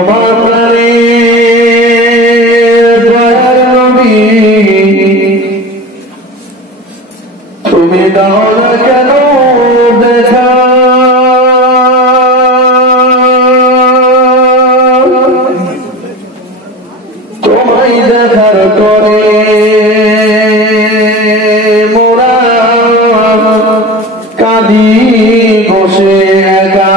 আমার প্রাণের দয়ার নবী তুমি দাও না কেন দেখা তোমায় দেখার করে মোরা কাঁদি বসে একা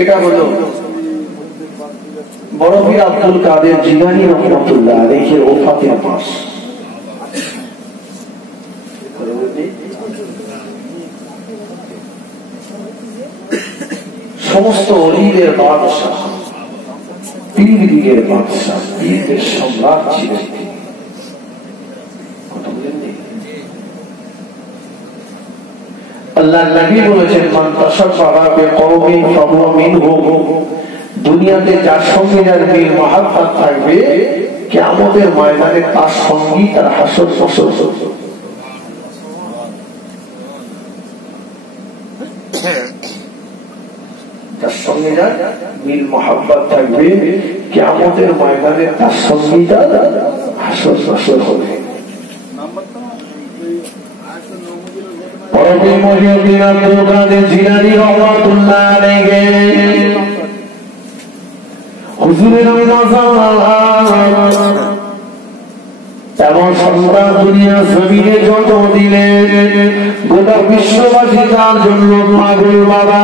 এটা হলো বড় পীর আব্দুল কাদের জিলানী রহমাতুল্লাহ আলাইহির ওফাতের মাস। সমস্ত ওলিদের বাদশাহ, পীরদিগের বাদশাহ, পীরদের সম্রাট ছিলেন। আল্লাহর নবী বলেছেন মান তাশাব্বাহা বিকওমিন ফাহুয়া মিনহুম। দুনিয়াতে যার সঙ্গে যার মিল মহাব্বত থাকবে কিয়ামতের ময়দানে তার সঙ্গী তার হাসর নাসর। যার সঙ্গে যার মিল মহাব্বত থাকবে কিয়ামতের ময়দানে তার সঙ্গী তার হাসর নাসর হবে। পরবীর মহিউদ্দিন আব্দুল কাদের জিলানী রহমাতুল্লাহ আলাইহি হুজুরের মাজার এমন সন্তান দুনিয়া জমিনে যত দিলেন গোটা বিশ্ববাসী তার জন্য পাগল বাবা।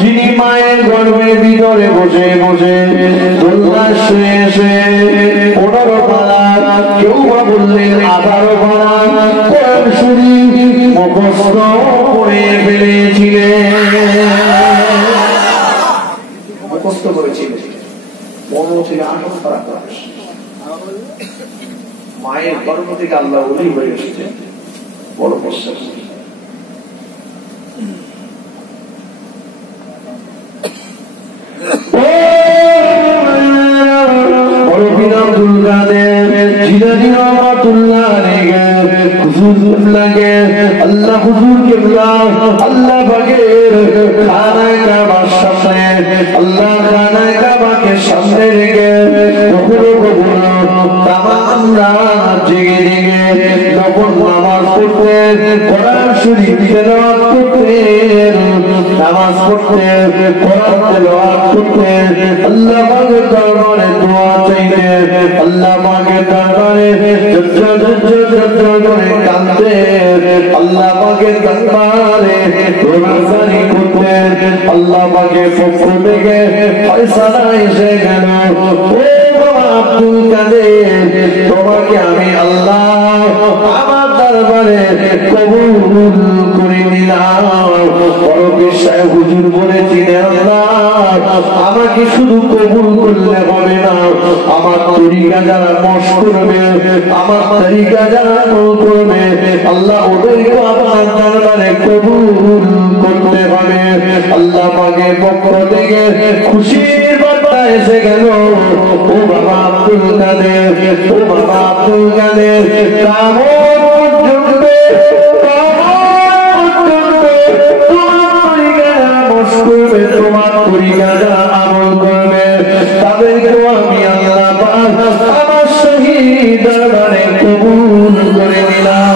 যিনি মায়ের গর্ভের ভিতরে বসে বসে দোলনা শুয়ে শুয়ে 15 পারা, কেউ বা বললেন 18 পারা কোরআন শরীফ মুখস্থ করে ফেলেছিলেন, মুখস্থ করেছিলেন 15 থেকে 18 পারা। মায়ের গর্ভ থেকে আল্লাহ ওলি হয়ে এসেছে, বড় বিশ্বাস। আব্দুল কাদের জিলানী রহমাতুল্লাহ আলাইহি হুজুর লাগে আল্লাহ হুজুর কিবলা আল্লাহ পাকের খানায়ে কাবার সামনে, আল্লাহ খানায়ে কাবাকে সামনে রেখে কখনো কখনো তামাম রাত জেগে জেগে যখন নামাজ পড়তেন, কোরআন শরীফ তেলাওয়াত করতেন, নামাজ পড়তেন, কোরআন তেলাওয়াত করতেন, আল্লাহ পাকের দরবারে দোয়া চাইতেন, আল্লাহ পাকের দরবারে করে কাঁদতেন, আল্লাহ পাকের দরবারে রোজাদারি করতেন। আল্লাহ পাকের পক্ষ থেকে ফয়সালা এসে গেল, ও বাবা আব্দুল কাদের তোমাকে আমি আল্লাহ আমার দরবারে কবুল করে নিলাম। বড় পীর সাহেব হুজুর বলেছিলেন আল্লাহ আমাকে শুধু কবুল করলে হবে না, আমার তরিকা যারা মশ করবে, আমার তরিকা যারা আমল করবে আল্লাহ ওদেরকে আপনার দরবারে কবুল করতে হবে। আল্লাহ পাকের পক্ষ থেকে খুশির বার্তা এসে গেল, ও বাবা আব্দুল কাদের, ও বাবা আব্দুল কাদের তোমার তরিকা যারা আমল করবে তাদেরকেও আমি আল্লাহ পাক আমার শহীদ দরবারে কবুল করে নিলাম।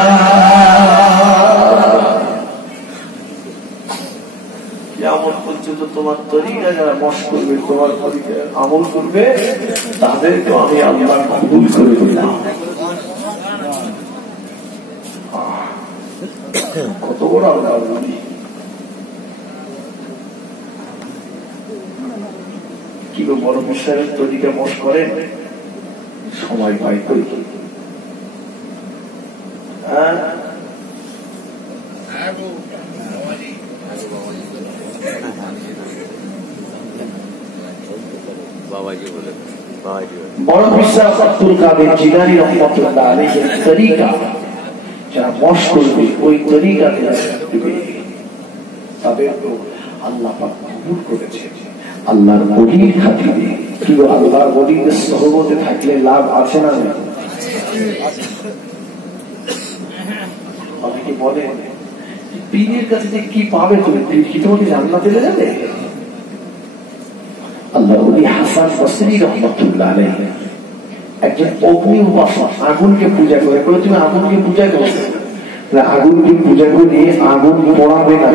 কিয়ামত পর্যন্ত তোমার তরিকা যারা মশ করবে, তোমার তরিকা আমল করবে তাদেরকেও আমি আল্লাহ কবুল করে নিলাম। কত বড় আল্লাহ বলি। কি বড় বিশ্বাসের তরিকা মশ করেন, সময় পাই করি। বাবাজি বলে বড় বিশ্বাস আব্দুল কাদের জিলানী রহমাতুল্লাহ আলাইহির তরিকা যারা বশ করবে ওই তরিকাতে দিবে তাদের তো আল্লাহ পাক কবুল করেছে আল্লাহর ওলির খাতিরে। কিন্তু আল্লাহর ওলিদের সহবতে থাকলে লাভ আছে না? অনেকে বলে পীরের কাছে যে কি পাবে তুমি, পীর কি তোমাকে জান্নাতে চলে যাবে? আল্লাহ ওলি হাসান বসরি রহমাতুল্লাহ আলাইহি একজন অগ্নি উপাসক, আগুনকে পূজা করে। বলে তুমি আগুনকে পূজা করো, আগুনকে পূজা করে আগুন পড়াবে না।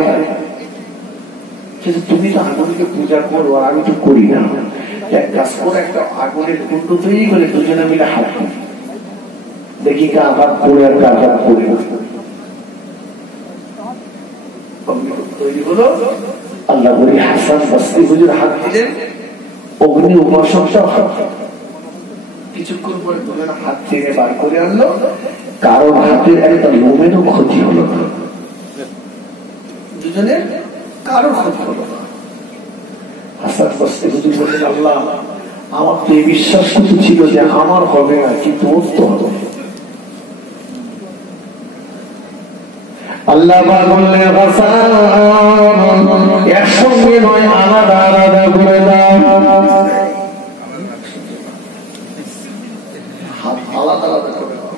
তুমি তো আগুনকে পূজা করো আর আমি তো করি না, এক কাজ করে একটা আগুনের কুণ্ড তৈরি করে দুজনে মিলে হাত দেখি কা আঘাত করে আর আঘাত করে তৈরি হলো। আল্লাহ বলি হাসান বসরি হুজুর হাত দিলেন, অগ্নি উপাসকটাও হাত, কিছুক্ষণ পরে দুজনে হাত টেনে বার করে আনলো, কারণ হাতের একটা লোমেরও ক্ষতি হলো না, দুজনের কারো ক্ষতি হলো না। হাসান বসরি হুজুর বললেন আল্লাহ আমার তো এই বিশ্বাস কিছু ছিল যে আমার হবে না, কিন্তু ওর তো হবে। আল্লাহ বললেন হাসান একসঙ্গে নয়, আলাদা আলাদা করে দাও, আলাদা আলাদা করে দাও।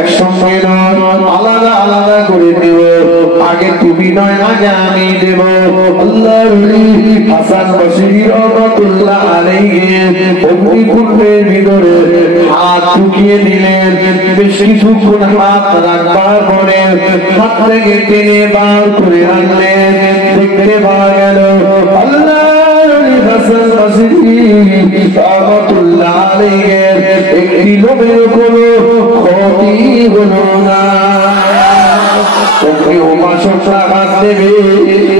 একসঙ্গে নয়, আলাদা আলাদা করে দেব, আগে তুমি নয় আগে আমি দেব। আল্লাহ হাসান বসরি রহমাতুল্লাহ আলাইহি অগ্নিকুণ্ডের ভিতরে হাত ঢুকিয়ে দিলেন। বেশ কিছুক্ষণ হাত রাখবার পরে হাত থেকে টেনে বার করে আনলেন, দেখতে পাওয়া গেল আল্লাহ হাসান বসরি রহমাতুল্লাহ আলাইহি একটি লোমের কোনো ক্ষতি হলো না। অগ্নি উপাসকরা হাত দেবে,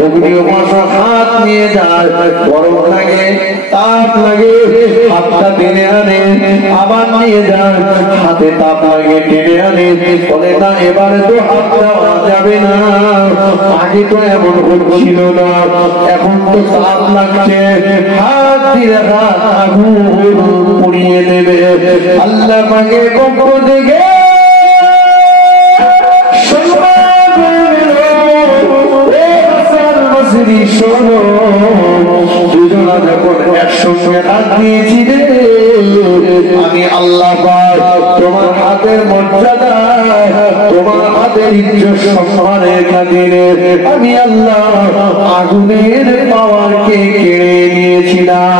অগ্নি উপাসক হাত নিয়ে যায়, গরম লাগে তাপ লাগে, হাতটা টেনে আনে, আবার নিয়ে যায়, হাতে তাপ লাগে টেনে আনে, বলে না এবারে তো হাত দেওয়া যাবে না, আগে তো এমন হচ্ছিল না, এখন তো তাপ লাগছে, হাত দিয়ে হাত আগুন পুড়িয়ে দেবে। আল্লাহ পাকে পক্ষ থেকে দুজনা যখন একসঙ্গে হাত দিয়েছিলে, আমি আল্লাহ তোমার হাতের মর্যাদা, তোমার হাতের ইজ্জত সম্মানের খাতিরে আমি আল্লাহ আগুনের পাওয়ারকে কেড়ে নিয়েছিলাম।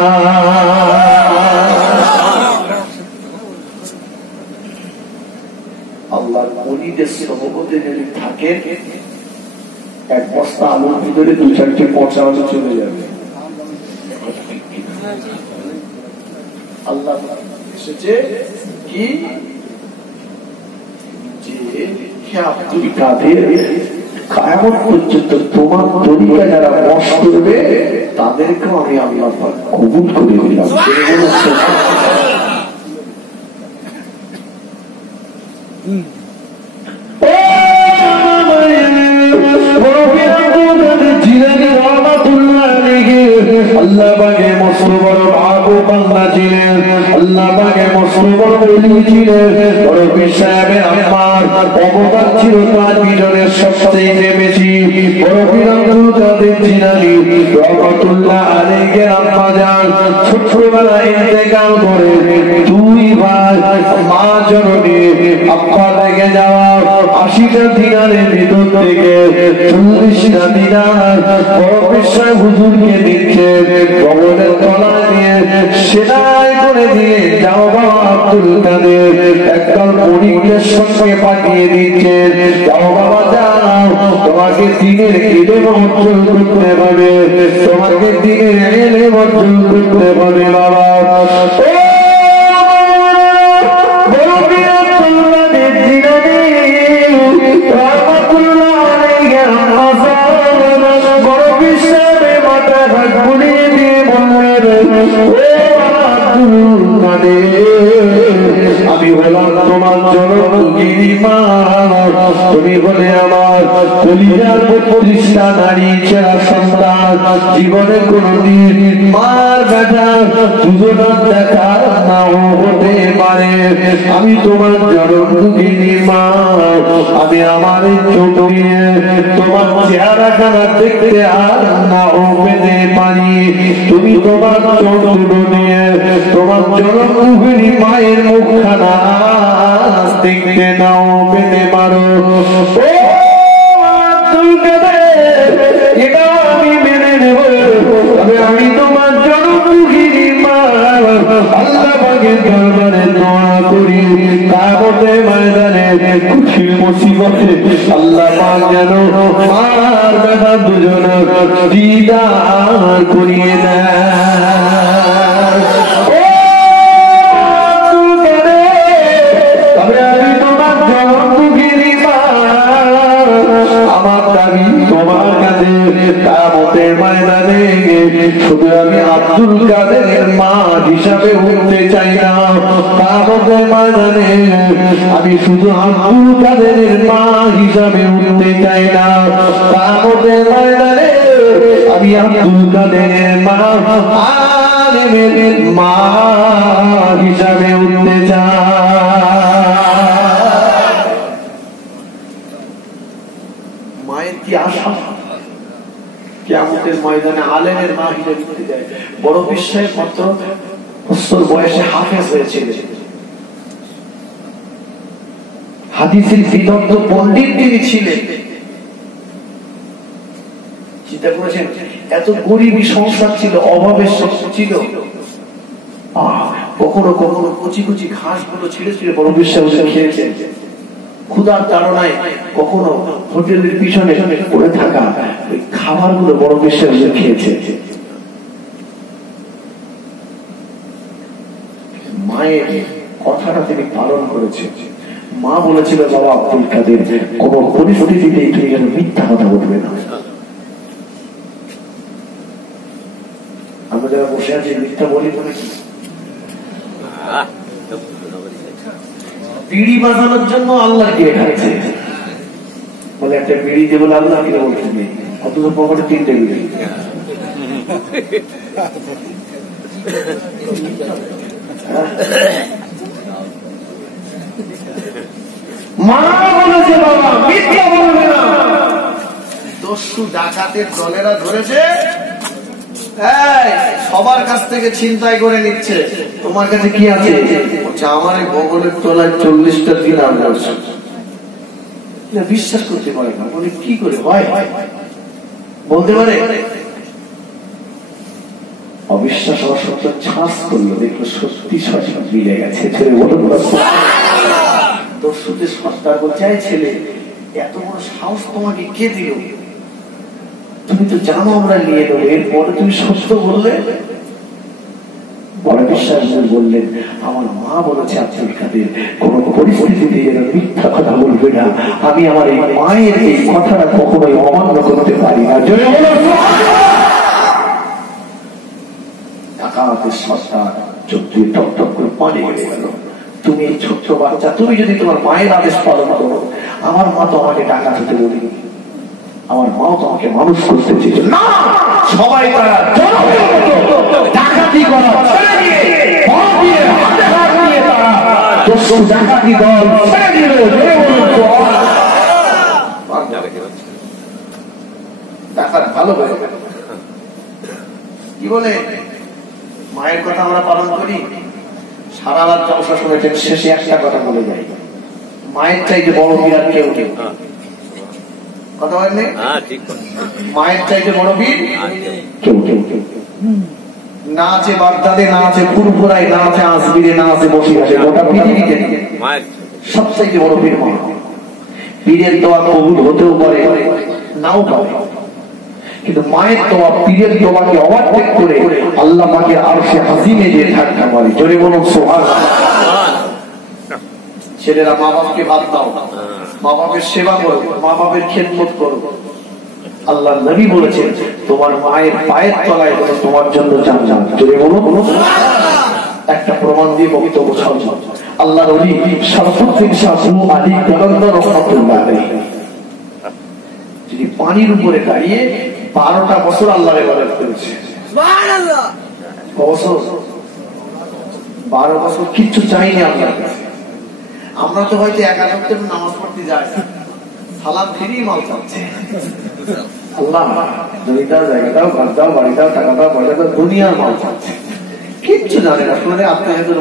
আল্লাহর ওলিদের সহবতে যদি থাকেন, এক বস্তা আলুর ভিতরে দু চারটে পচা আলু চলে যাবে। আল্লাহ এসেছে কি যে আব্দুল কাদের কিয়ামত পর্যন্ত তোমার তরিকা যারা বশ করবে তাদেরকেও আমি আল্লাহ কবুল করে দিলাম। আল্লাহ পাকে মস্ত বড় ভাগো বান্দা ছিলেন, আল্লাহ পাকে মস্ত বড় ওলি ছিলেন। বড় পীর সাহেবের আম্মার অবদান ছিল তার পিছনের সবচেয়ে বেশি। বড় পীর আব্দুল কাদের জিলানী রহমাতুল্লাহ আলাইহির আম্মা জান ছোটবেলায় ইন্তেকাল করে, দুই ভাই মা জননী আব্বা রেখে যাওয়া 80টা দিনারের ভিতর থেকে 40টা দিনার বড় পীর সাহেব হুজুরকে দিচ্ছে, কবরের তলায় নিয়ে সেলাই করে দিয়ে যাও বাবা আব্দুল কাদের, একদল পরিবেশের সঙ্গে পাঠিয়ে দিচ্ছে, যাও বাবা যাও, তোমাকে দিনের ইলম অর্জন করতে হবে, তোমাকে দিনের ইলম অর্জন করতে হবে বাবা। আমি দুঃখিনী মা, তুমি বলে আমার কলিজার প্রতিষ্ঠা নারী ছেড়া সন্তান জীবনে কোনদিন মার ব্যথা দুজনার দেখা নাও হতে পারে। আমি তোমার জনম দুঃখিনী মা, আমি আমার চোখ দিয়ে তোমার চেহারা খানা দেখতে আর নাও পেতে পারি। তুমি তোমার চোখ দুটো দিয়ে তোমার জনম দুঃখিনী মায়ের মুখখানা দেখতে নাও পেতে পারো। এটা আমি মেনে নেব, তবে আমি তোমার জনম দুঃখিনী মা আল্লাহ পাকের দরবারে দোয়া করি কিয়ামতের ময়দানে কঠিন মুসিবতে আল্লাহ পাক যেন মার ব্যথা দুজনের দিদার করিয়ে দেয়। তবে আমি তোমার জনম দুঃখিনী মা, আমার দাবি তোমার কাছে কিয়ামতের ময়দানে শুধু আমি আব্দুল কাদেরের মা হিসাবে উঠতে চাই না। কিয়ামতের ময়দানে আমি শুধু আব্দুল কাদেরের মা হিসাবে উঠতে চাই না। কিয়ামতের ময়দানে আমি আব্দুল কাদেরের মা আলেমের মা হিসাবে উঠতে চাই। মায়ের কি আশা কিয়ামতের ময়দানে আলেমের মা হিসেবে উঠতে যায়। বড় বিশ্বাস মাত্র 5 বছর বয়সে হাফেজ হয়েছিলেন, হাদিসের বিদগ্ধ পণ্ডিত তিনি ছিলেন। চিন্তা করেছেন এত গরিবী সংসার ছিল, অভাবের ছিল, কখনো কখনো কচি কচি ঘাস গুলো ছিঁড়ে ছিঁড়ে বড় বিশ্বাস খেয়েছেন। ক্ষুধার তাড়নায় কখনো হোটেলের পিছনে পড়ে থাকা ওই খাবার গুলো বড় বিশ্বাস খেয়েছে। মায়ের কথাটা তিনি পালন করেছে। মা বলেছিল বাবা আব্দুল কাদের কোন পরিস্থিতিতেই তুমি যেন মিথ্যা কথা বলবে না। আমরা যারা বসে আছি মিথ্যা বলি তো নাকি? বিড়ি বাজানোর জন্য আল্লাহ দিয়ে খাচ্ছে বলে একটা বিড়ি যে বলে আল্লাহ দিয়ে বলতে নেই, অথচ পকেটে 3টে বিড়ি। মা বলেছে বাবা মিথ্যা বলবে না। দস্যু ডাকাতের দলেরা ধরেছে, সবার কাছ থেকে ছিনতাই করে নিচ্ছে, তোমার কাছে কি আছে? আমার এই বগলের তলায় 40টা দিনার আছে। বিশ্বাস করতে পারে না, বলে কি করে হয় বলতে পারে? অবিশ্বাস হওয়া সত্য ছাঁচ করলো, দেখলো সত্যি সঠিক মিলে গেছে। ছেলে বলুন দস্যুদের সত্তার বলছে ছেলে এত বড় সাহস তোমাকে কে দিল? তুমি তো জানো আমরা নিয়ে নেবো, এরপরে তুমি সত্য বললে? বড় বিশ্বাস বললেন আমার মা বলেছে আব্দুল কাদের কোন পরিস্থিতিতে যেন মিথ্যা কথা বলবে না। আমি আমার এই মায়ের এই কথাটা কখনোই অমান্য করতে পারি না। ডাকাতের সত্তা চোখ দিয়ে টক টক করে পানি বেড়ে গেল। তুমি এই ছোট্ট বাচ্চা, তুমি যদি তোমার মায়ের আদেশ পালন করো, আমার মা তো আমাকে ডাকাত হতে বলিনি, আমার মাও তোমাকে মানুষ করতে চেয়েছিল না। সবাই তারা ডাকাতি করা ছেড়ে দিয়ে হাতে হাত দিয়ে তারা ডাকাতি দল ছেড়ে দিল। ডাকাত ভালো হয়ে গেল। কি বলে মায়ের কথা আমরা পালন করি, সারা রাত জলসা শুনেছেন, শেষে একটা কথা বলে যাই, মায়ের চাইতে বড় বিরাট কেউ নেই। কথা বলেন মায়ের চাইতে বড় বীর কেউ কেউ কেউ না আছে। বাগদাদে না আছে, ফুরফুরায় না আছে, আজমিরে না আছে, বসিরহাটে, গোটা পৃথিবীতে সবচাইতে বড় বীর মা। পীরের দোয়া কবুল হতেও পারে নাও পারে, কিন্তু মায়ের দোয়া পীরের দোয়াকে ওভারটেক করে আল্লাহ পাকের আরশে আজিমে যে থাকতে পারে। জোরে বলুন সুবহানাল্লাহ। ছেলেরা মা বাবাকে বাদ দাও, মা বাবার সেবা করো, মা বাবার খেদমত করো। আল্লাহ নবী বলেছেন তোমার মায়ের পায়ের তলায় তোমার জন্য জান্নাত। জোরে বলুন। একটা প্রমাণ দিয়ে বক্তব্য ছাড়ব। আল্লাহর ওলি শরফুদ্দীন শাহ আবু আলী কলন্দর রহমাতুল্লাহ আলাইহি যিনি পানির উপরে দাঁড়িয়ে 12টা বছর আল্লাহর ইবাদত করেছে। সুবহানাল্লাহ। বছর 12 বছর কিচ্ছু চাইনি আল্লাহর কাছে। আমরা তো হয়তো একাদশের নামাজ পড়তে যাই, সালাম ফিরিয়ে মাল চাচ্ছে। আল্লাহ জমি দাও, জায়গা দাও, ঘর দাও, বাড়ি দাও, টাকা দাও, পয়সা দাও, দুনিয়ার মাল চাচ্ছে। কিচ্ছু জানে না। শুনে আপনার হাতে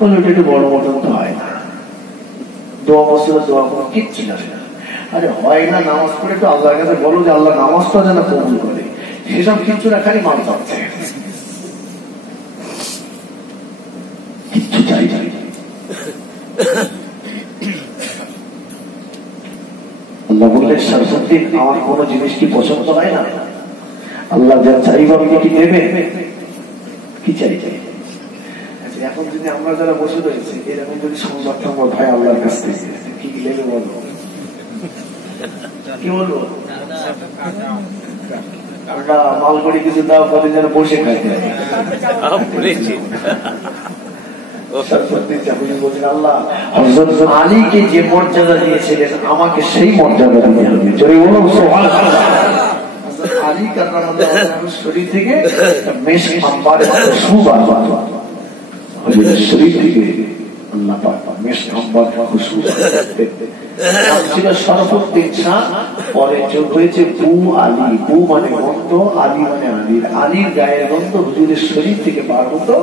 বলে ওটা একটু বড় মতো মতো হয় না, দোয়া বছর দোয়া করো, কিচ্ছু জানে না। আরে হয় না নামাজ পড়ে তো আল্লাহর কাছে বলো যে আল্লাহ নামাজটা যেন কবুল করে, সেসব কিচ্ছু না, খালি মাল চাচ্ছে, কিচ্ছু চাই চাই। আল্লাহ বললেন শরফুদ্দীন আমার কোন জিনিস কি পছন্দ হয় না? আল্লাহ যা চাইব আমি কি দেবে? কি চাই চাই। এখন যদি আমরা যারা বসে রয়েছে এরকম যদি সংবাদ সংবাদ হয় আল্লাহর কাছ থেকে, কি লেগে বলবো, কি বলবো? আমরা মাল করে কিছু দাও, পরে যেন বসে খাই। আল্লাহ হযরত আলীকে যে মর্যাদা দিয়েছিলেন আমাকে সেই মর্যাদা দিতে হবে। জোরে বলুন সুবহানাল্লাহ। হযরত আলী কাররামাল্লাহু তাআলার শরীর থেকে মেশক আম্বার খুশবু হযরত শরীর থেকে আল্লাহ পাক মেশক আম্বার খুশবু ছিল শরফুদ্দীন শাহ। পরে যোগ হয়েছে বু আলী, বু মানে গন্ধ, আলী মানে আলীর, আলীর গায়ের গন্ধ হুজুরের শরীর থেকে বার হতো,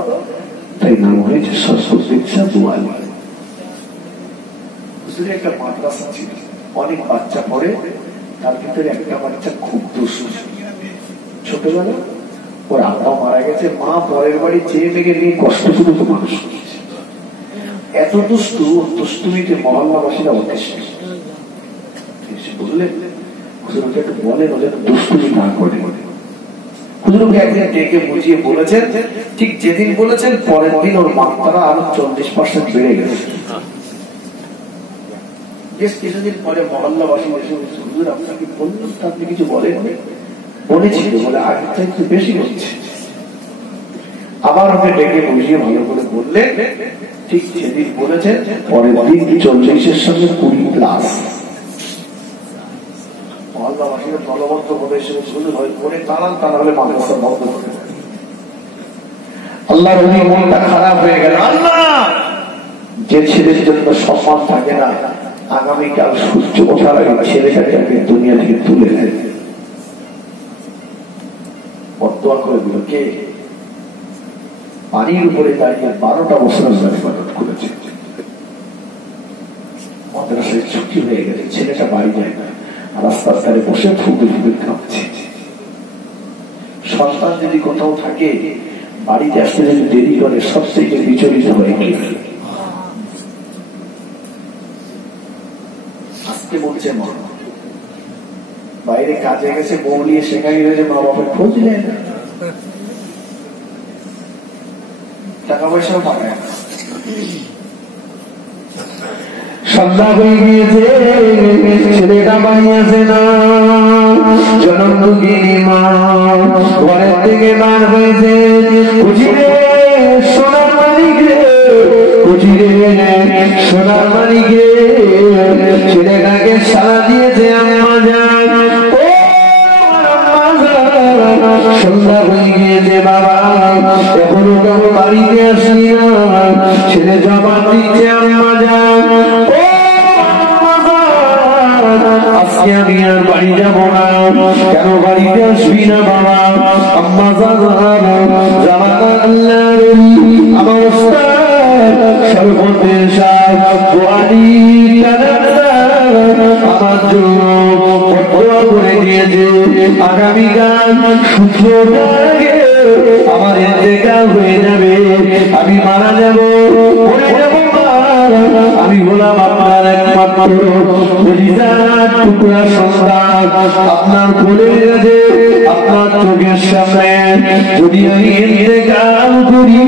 তাই নাম হয়েছে শরফুদ্দীন শাহ বু আলী। হুজুরের একটা মাদ্রাসা ছিল, অনেক বাচ্চা পড়ে, তার ভিতরে একটা বাচ্চা খুব দুষ্টু। ছোটবেলা ওর আব্বা মারা গেছে, মা পরের বাড়ি চেয়ে মেঘে নিয়ে কষ্ট করে তো মানুষ করেছে। এত দুষ্টু, দুষ্টুমিতে মহল্লাবাসীরা অতিষ্ঠ। বুঝলেন, হুজুরকে একটু বলেন ওদের দুষ্টুমি না করে। হুজুরকে একদিন ডেকে বুঝিয়ে বলেছেন, ঠিক যেদিন বলেছেন পরের দিন ওর মাত্রা আরো 40% বেড়ে গেছে। বেশ কিছুদিন পরে মহল্লাবাসী এসে বলছে, হুজুর আপনাকে বললাম তো আপনি কিছু বলেন? বলেছি তো, বলে আগের চাইতে বেশি হচ্ছে। আবার ওকে ডেকে বুঝিয়ে ভালো করে বললেন, ঠিক যেদিন বলেছেন পরের দিন 40-এর সঙ্গে 20+। মহল্লাবাসীরা দলবদ্ধ ভাবে এসে হুজুর হয় করে তাড়ান, তা নাহলে মাদ্রাসা বন্ধ করে দেন। আল্লাহর ওলি মনটা খারাপ হয়ে গেল। আল্লাহ যে ছেলের জন্য সম্মান থাকে না, আগামীকাল সূর্য ওঠার আগে ছেলেটাকে দুনিয়া থেকে তুলে নেয়, বদদোয়া করে দিল। কে? পানির উপরে দাঁড়িয়ে 12টা বছর ইবাদত করেছে। মাদ্রাসায় ছুটি হয়ে গেছে, ছেলেটা বাড়ি যায় না, রাস্তার ধারে বসে ফুটে ফুটে কাঁপছে। সন্তান যদি কোথাও থাকে, বাড়িতে আসতে যদি দেরি করে, সবচেয়ে বিচলিত হয়ে গেল। আজকে বলছে মা বাইরে কাজে গেছে, বউ নিয়ে সেখানে গেছে, মা বাবার খোঁজ নেয় না, টাকা পয়সাও পাঠায় না। সন্ধ্যা হয়ে গিয়েছে, ছেলেটা বাড়ি আসে না, জনম দুঃখিনী মা ঘরের থেকে বার হয়েছে। কুচিরে সোনার মালিক রে, কুচিরে সোনার মালিক রে, ছেলেটাকে সারা দিয়েছে আম্মা জান। সন্ধ্যা হয়ে গিয়েছে বাবা, এখনো কেন বাড়িতে আসি না? ছেলে জবাব দিচ্ছে আম্মা জান, আজকে আমি আর বাড়ি যাব না। কেন বাড়িতে আসবি না বাবা? আম্মা জান আমার ওস্তাদ শরফুদ্দীন শাহ বু আলী আমার জন্য বদদোয়া করে দিয়েছে, আগামীকাল সূর্য আগে আমার ইন্তেকাল হয়ে যাবে, আমি মারা যাব, মরে যাব। আমি বললাম আপনার একমাত্র টুকরা সন্তান আপনার কোলে গেছে, আপনার চোখের সামনে যদি আমি ইন্তেকাল করি,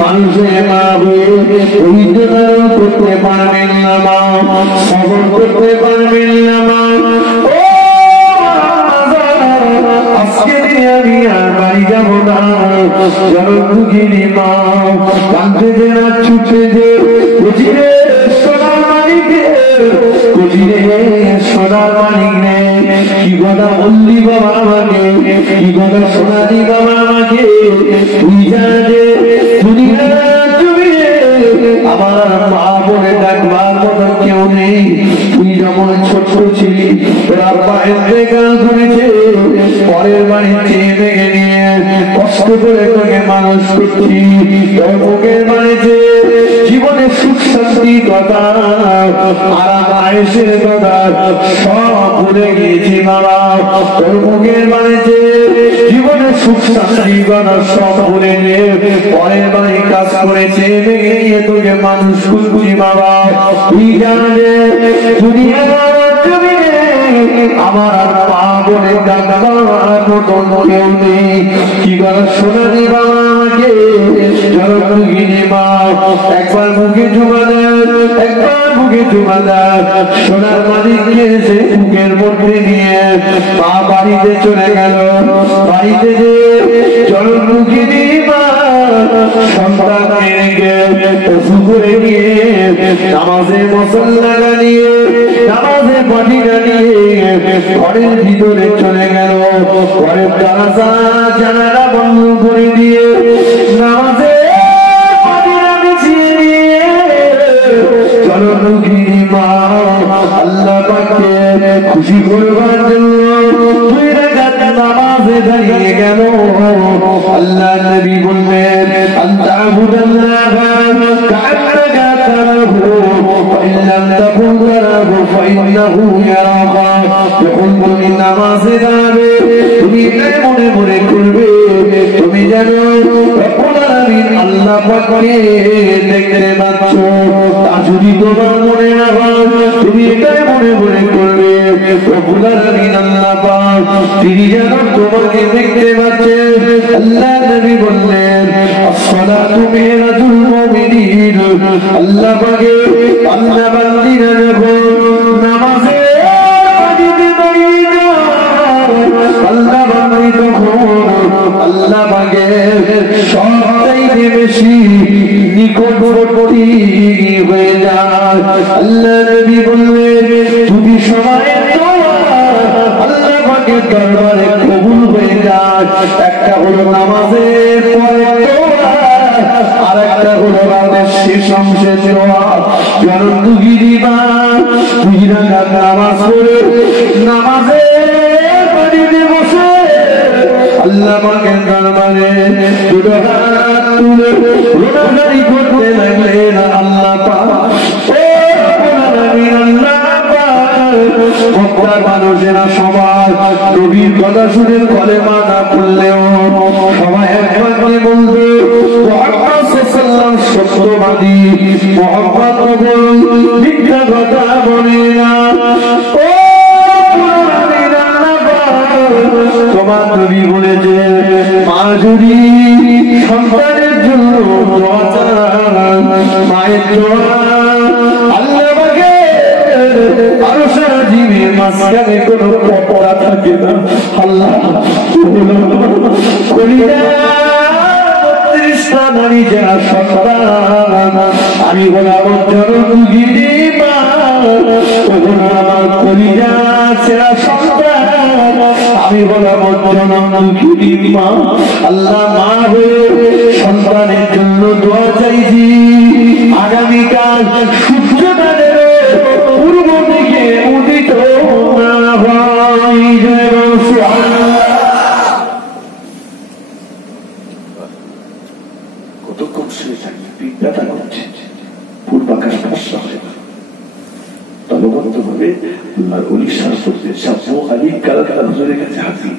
মানুষের মা হয়ে পবিত্রতা করতে পারবেন না মা, সবর করতে পারবেন না মা। আজকে দিনে আমি আর বাড়ি যাব না, জনম দুঃখিনী মা। কাঁদতে দে না ছুটে দে বুঝিরে সোনার মালিকে বুঝিরে সোনার মালিক রে কি কথা বললি বাবা আমাকে কি কথা শোনালি বাবা আমাকে তুই জানে দুনিয়া জমিনে আমার মা বলে ডাকবার মতো কেউ নেই তুই যখন ছোট্ট ছিলি তোর আব্বা ইন্তেকাল করেছে পরের বাড়িতে ভেঙে নিয়ে কষ্ট করে তোকে মানুষ করছি তোর মুখের বাড়িতে জীবনে সুখ শান্তি কথা আরাম আয়েশের কথা সব ভুলে গিয়েছি বাবা তোর মুখের বাড়িতে জীবনে সুখ শান্তি কথা সব ভুলে নিয়ে পরের বাড়ি কাজ করেছে ভেঙে নিয়ে তোকে মানুষ করছি বাবা তুই জানে দুনিয়া আমার মা বলে ডাকার মতন কেউ নেই কি কথা শোনানি বাবা আমাকে জনগিনী মা একবার মুখে জমা দেন একবার মুখে জমা দেন সোনার মালিককে সে বুকের মধ্যে নিয়ে মা বাড়িতে চলে গেল বাড়িতে যে জনগিনী মা সন্তানকে রেখে পশু করে নিয়ে নামাজে মসল্লা নিয়ে নামাজে পাঠিয়ে নিয়ে ঘরের ভিতরে চলে গেল ঘরের দরজা জানালা বন্ধ করে দিয়ে নামাজে পাঠিয়ে বিছিয়ে দিয়ে জনগিনী মা আল্লাহ পাককে খুশি করবার জন্য দুই রাকাত নামাজে দাঁড়িয়ে গেল আল্লাহ নবী বললেন আনতাবুদাল্লাহ কাআন্নাকা তারাহু ফাইন লাম তাকুন তারাহু ফাইন্নাহু ইয়ারাকা যখন তুমি নামাজে দাঁড়াবে তুমি মনে মনে করবে তুমি জানো রব্বুল আলামিন আল্লাহ পাককে দেখতে পাচ্ছ তা যদি তোমার মনে না হয় তুমি এটাই মনে মনে করবে রব্বুল আলামিন আল্লাহ পাক তিনি যেন তোমাকে দেখতে পাচ্ছেন আল্লাহ নবী বললেন আসসালাতু মিরাজুল মুমিনিন আল্লাহ পাকে আল্লাহ বান্দিরা যখন নামাজে আল্লাহ বান্দি তখন আল্লাহ পাকে সবচাইতে বেশি নিকটবর্তী হয়ে যায় আল্লাহ নবী বললেন যদি সময়ের আল্লাহ পাকের দরবারে কবুল হয়ে যায় একটা হলো নামাজের পরে আর একটা হলো রাতের শেষ অংশে দোয়া জনগিরি মা দুই রাকাত নামাজ পড়ে নামাজের বাড়িতে বসে আল্লাহ পাকের দরবারে দুটো হাত তুলে রোনাজারি করতে লাগলেন আল্লাহ পাক মানুষেরা সবাই নবীর কথা শুনে কলেমা না পড়লেও সবাই একবার করে বলবে মুহাম্মদ সাল্লাল্লাহু আলাইহি সত্যবাদী মুহাম্মদ মিথ্যা কথা বলে না ও তোমার নবী বলেছে মা যদি সন্তানের জন্য দোয়া চান মায়ের দোয়া আল্লাহ পাকে আরো সারা জীবের মাঝখানে কোনো পড়া থাকে না আল্লাহ নারী যারা সন্তান আমি বললাম জনগিরি মা আমার কলিজা সেরা সন্তান আমি বললাম জনগিরি মা আল্লাহ মা হয়ে সন্তানের জন্য দোয়া চাইছি আগামীকাল সূর্যদানের পূর্ব দিকে উদিত না হয় কতক্ষণ শুয়ে থাকি পিঠ ব্যথা করছে পূর্বাকাশ ভাষা হয় দলবদ্ধ ভাবে আর উড়িষ্যার কাছে হাতি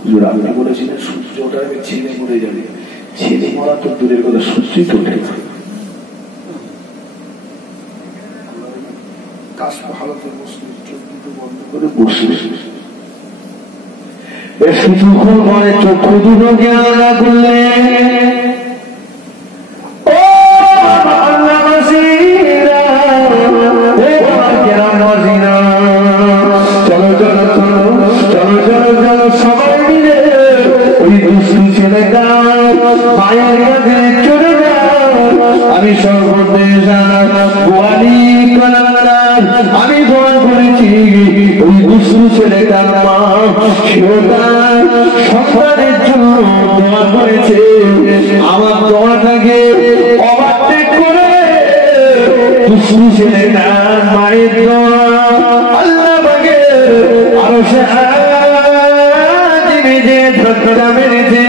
হুজুর আপনি বলেছিলেন সূর্য ওঠার আগে ছেলে মরে যাবে ছেলে মরা তো দূরের কথা সূর্যই তো ওঠে কিছুক্ষণ পরে চক্ষু দুটোকে আলাদা করলে চলো চলো চলো চলো চলো চলো সবাই মিলে ওই দুষ্টু ছেলেটা মায়ের কাছে চলে আমি দোয়া করেছি ওই দুষ্টু ছেলেটার মা সেও তার সন্তানের জন্য দোয়া করেছে আমার দোয়াটাকে অবাধ্য করে দুষ্টু ছেলেটার মায়ের দোয়া আল্লাহ পাকে আরো সে যে ধাক্কা মেরেছে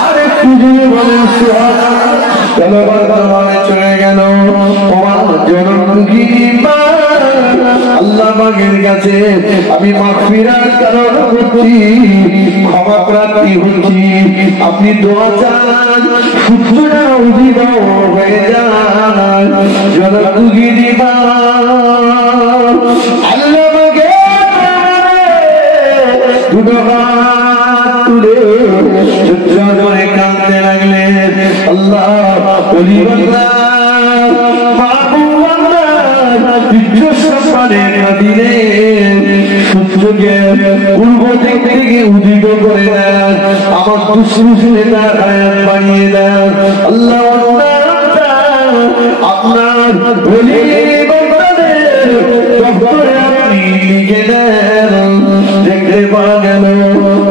আরেকটু জুড়ে বলেন চলে গেল তোমার জনমুখী মা আল্লাহ পাকের কাছে আমি মাগফিরাত কারণ করছি ক্ষমা প্রার্থী হচ্ছি আপনি দোয়া চান সুস্থরা উদিত হয়ে যান জনমুখী মা আল্লাহ পাকে দুটো হাত তুলে সহ্য করে কাঁদতে লাগলেন আল্লাহ ওলি বান্দা মাহবুব বান্দা বিদ্য সম্মানের নদীরে সূর্যকে পূর্ব দিক থেকে উদিত করে দেন আমার দুশ্রু ছেলেটার হায়াত বাড়িয়ে দেন আল্লাহ আপনার ওলি বান্দাদের দপ্তরে আপনি লিখে দেন দেখতে পাওয়া গেল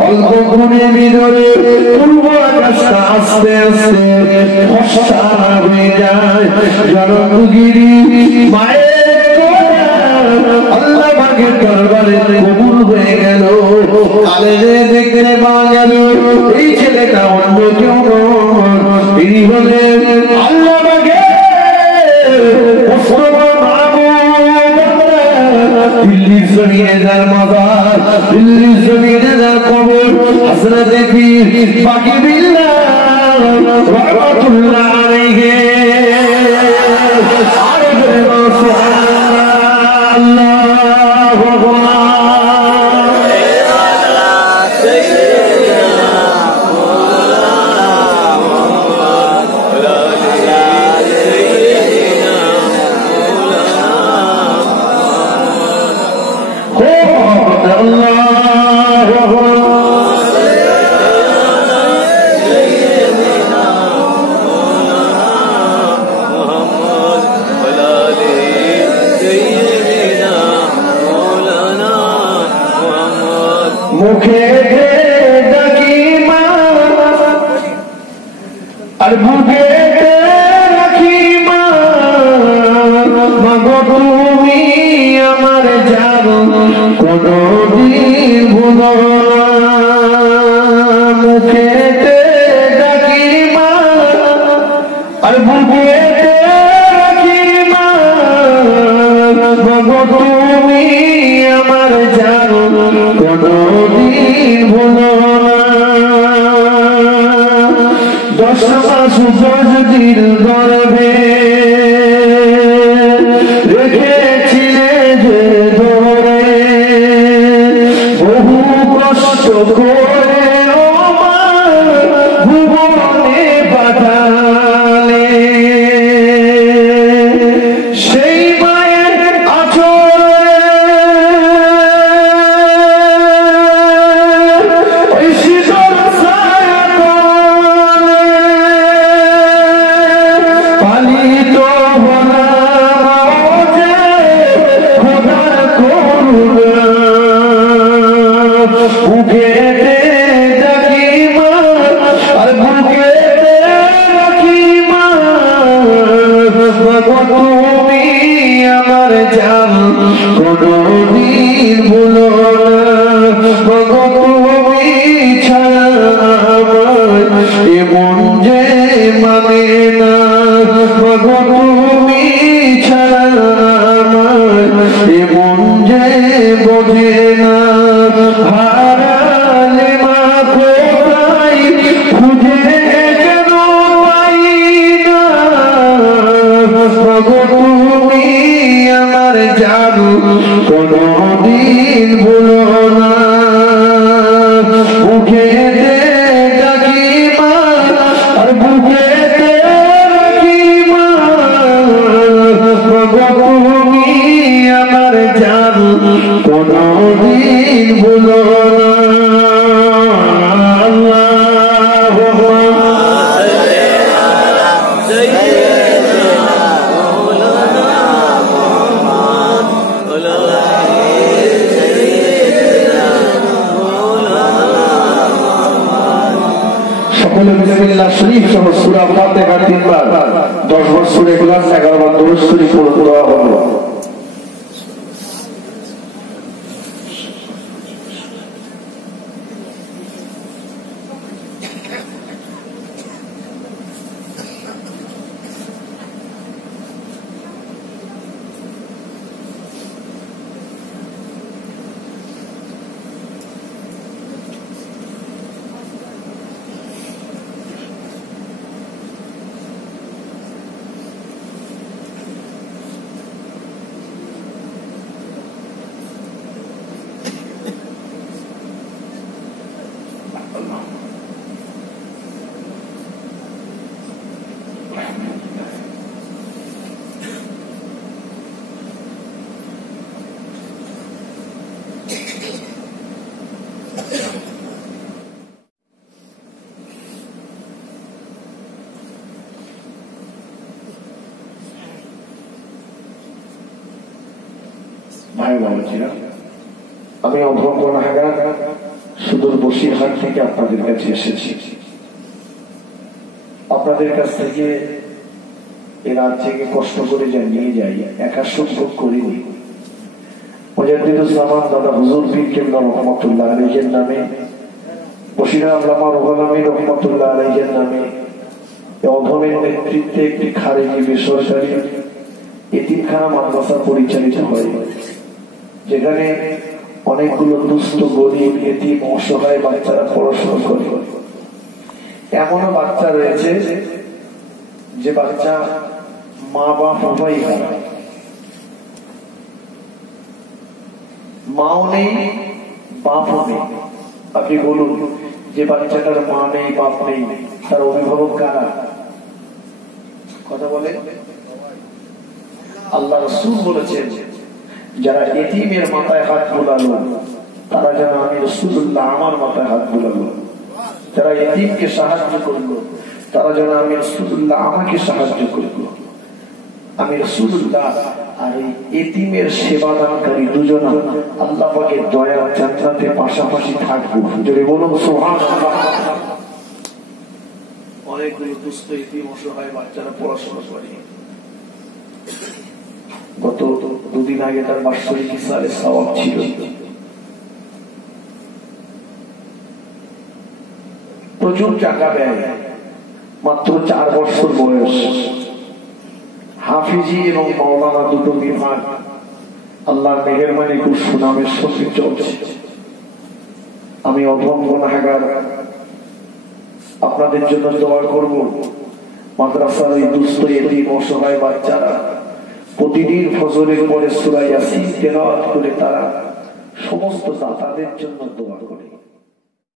অল্প ক্ষণের ভিতরে পূর্ব আকাশটা আস্তে আস্তে ফসা হয়ে যায় জনমগিরি মায়ের আল্লাহ পাকের দরবারে কবুল হয়ে গেল কালে দেখতে পাওয়া গেল এই ছেলেটা অন্য কেউ তিনি হলেন আল্লাহ পাকের दिल्ली जमीने दर मज़ार दिल्ली जमीने दर कब्र हज़रत पीर बाकी बिल्लाह रहमतुल्लाह अलैहि मुखे दकी और भूखे रखी मागो তুমি আমার জানো কোনো দিন ভুলো মুখে ডাকি মা আর ভুকে রাখি মাগো তুমি আমার জানো কোনো দিন ভুলো না 10 মাস 10 দিন গর্ভে রেখেছিলে যে ধরে বহু কষ্ট করে ও মা ভুবনে পাঠালে সেই মায়ের আঁচলে ওই শীতল ছায়াতলে পালিত বুকে ডাকি মা আর বুকে রাখি মা তুমি আমার জান কোনদিন ভুলো না তুমি ছাড়া এমন যে মানে না তুমি ছাড়া এমন যে বোঝে না হারালে মা কোথায় খুঁজে কেন পাই না তুমি আমার জানো কোনদিন ভুলো না বুকে ডাকি মা আর বুকে রাখি মা তুমি আমার জানো কোনদিন ভুলো না আল্লাহুম্মা শরীফ সহ সূরা ফাতিহা 3 বার, 10 বার সূরা ইখলাস, 11 বার দুরূদ শরীফ পড়ে দোয়া হলো। আমি অভ্রগণাগার সুদূর বসিরহাট থেকে আপনাদের কাছে এসেছি। আপনাদের কাছ থেকে এ রাত থেকে কষ্ট করে যা নিয়ে যাই, একা সুখ ভোগ করিনি। মুজাদ্দিদুল জামান দাদা হুজুর পীর কেবলা রহমাতুল্লাহ আলাইহির নামে, বসিরা আল্লামা রুহুল আমিন রহমাতুল্লাহ আলাইহির নামে অধমের নেতৃত্বে একটি খারেজি বেসরকারি এতিমখানা মাদ্রাসা পরিচালিত হয়, যেখানে অনেকগুলো দুস্থ গরিব এতিম অসহায় বাচ্চারা পড়াশোনা করে। এমনও বাচ্চা রয়েছে যে বাচ্চা মা বাপ উভয়ই হারা, মাও নেই বাপও নেই। আপনি বলুন, যে বাচ্চাটার মা নেই বাপ নেই, তার অভিভাবক কারা? কথা বলে আল্লাহ রাসূল বলেছেন, যারা এতিমের মাথায় হাত বুলালো তারা যেন আমি রাসূলুল্লাহ আমার মাথায় হাত বুলালো, যারা এতিমকে সাহায্য করলো তারা যেন আমি রাসূলুল্লাহ আমাকে সাহায্য করলো। আমি রাসূলুল্লাহ আর এই এতিমের সেবাদানকারী দুজনা আল্লাহ পাকের দয়ার জান্নাতে পাশাপাশি থাকবো। যদি বলুন সুবহানাল্লাহ। অনেকগুলো দুস্থ এতিম অসহায় বাচ্চারা পড়াশোনা করে। গত দুদিন আগে তার বাৎসরিক ইসলামের সওয়াব ছিল। প্রচুর টাকা ব্যয়, মাত্র 4 বছর বয়স, হাফিজি এবং মাওলানা দুটো বিভাগ আল্লাহর মেহেরবানি খুব সুনামের সঙ্গে চলছে। আমি অধম গুনাহগার, আপনাদের জন্য দোয়া করব। মাদ্রাসার এই দুস্থ এতিম অসহায় বাচ্চারা প্রতিদিন ফজরের পরে সূরা ইয়াসিন তেলাওয়াত করে তারা সমস্ত দাতাদের জন্য দোয়া করে।